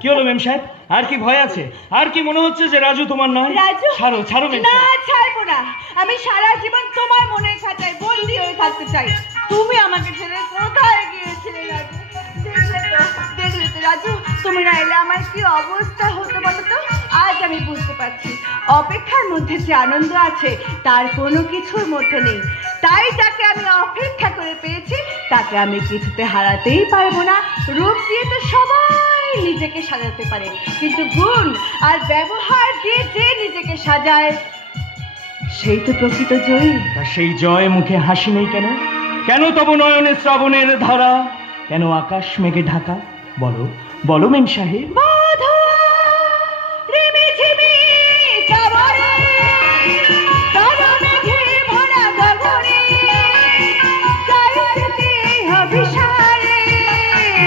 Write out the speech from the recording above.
কি হলো মেম সাহেব? আর কি ভয় আছে? আর কি মনে হচ্ছে যে রাজু তোমার নয়? রাজু? ছাড়ো ছাড়ো মেম না, সাহেব। ছাড়বো না। আমি সারা জীবন তোমার মনের খাঁচায় বন্দি হয়ে থাকতে চাই। তুমি আমাকে ছেড়ে কোথায় গিয়েছিলে রাজু? দেখলে তো রাজু, তুমি না এলে আমার কি অবস্থা হতো বলো তো? আজ আমি বুঝতে পারছি অপেক্ষার মধ্যে যে আনন্দ আছে তার কোনো কিছুর মধ্যে নেই। তাই যাকে আমি অপেক্ষা করে পেয়েছি তাকে আমি কিছুতে হারাতেই পারবো না। রূপ দিয়ে তো সবাই নিজেকে সাজাতে পারে, কিন্তু গুণ আর ব্যবহার দিয়ে যে নিজেকে সাজায় সেই তো প্রকৃত জয়ী। তা সেই জয় মুখে হাসি নেই কেন? কেন তব নয়নে শ্রাবণের ধারা? কেন আকাশ মেঘে ঢাকা? বলো বলো মেম সাহেব।